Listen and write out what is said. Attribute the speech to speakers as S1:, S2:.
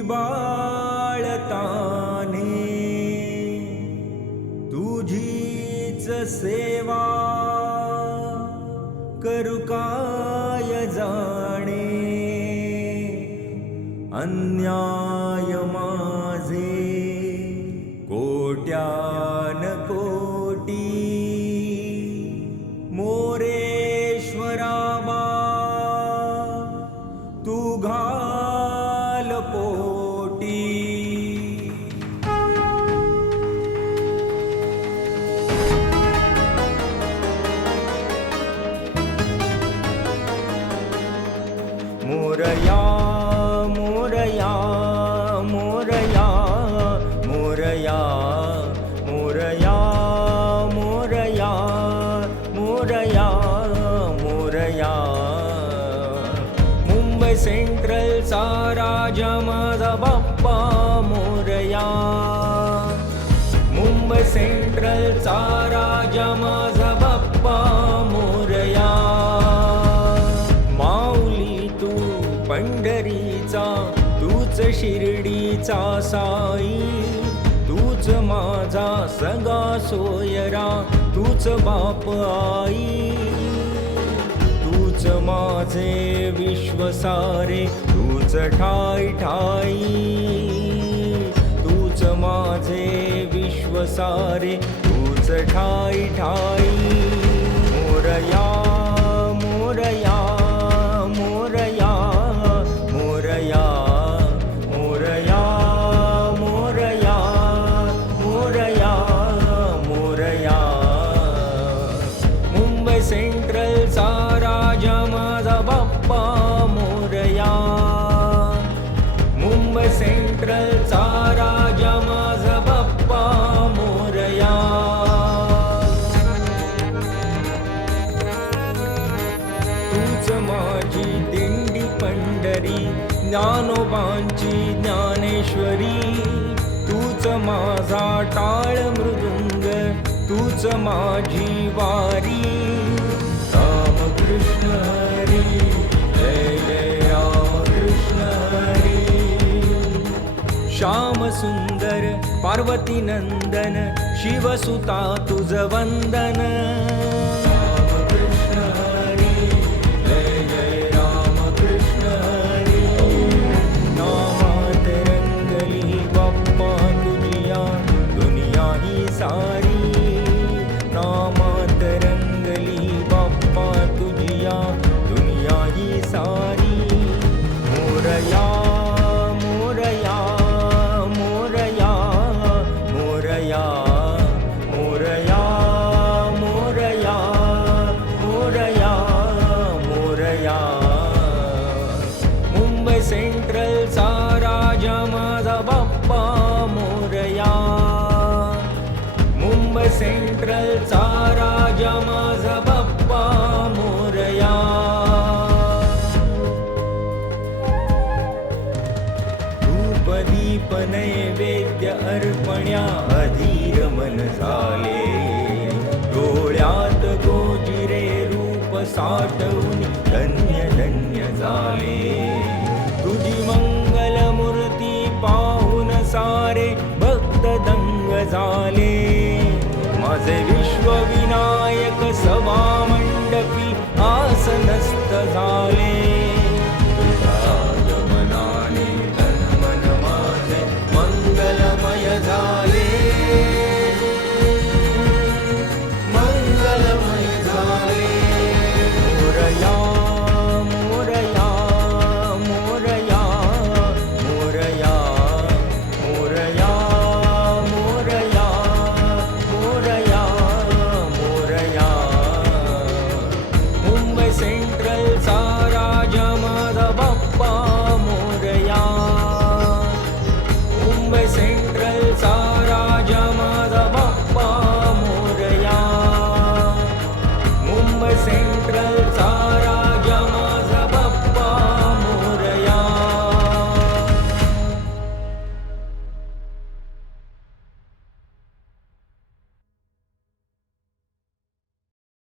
S1: बाळताने तुझीच सेवा करू काय जाणे. अन्याय माझे कोट्यान को मोरया मोरया मोरया मोरया मोरया मोरया मोरया मोरया। मुंबई सेंट्रलचा राजा माझा बाप्पा मोरया। मुंबई सेंट्रलचा राजा माझा चा साई तूच माझा सगा सोयरा तूच बाप आई. तूच माझे विश्व सारे तूच ठाई ठाई. तूच माझे विश्व सारे तूच ठाई ठाई. मोरया पंढरी ज्ञानोबांची ज्ञानेश्वरी. तूच माझा टाळ मृदुंग तूच माझी वारी. रामकृष्ण हरी जय जय रामकृष्ण हरी. श्याम सुंदर पार्वती नंदन शिवसुता तुझ वंदन. सेंट्रलचा राजा माझा बाप्पा मोरया. धूप दीप नैवेद्य अर्पण्या अधीर मन झाले डोळ्यात गोजिरे रूप साठवून धन्य धन्य झाले. तुझी मंगल मूर्ती पाहून सारे भक्त दंग झाले. माझे विश्वविनायक सभा मंडपी आसनस्त झाले.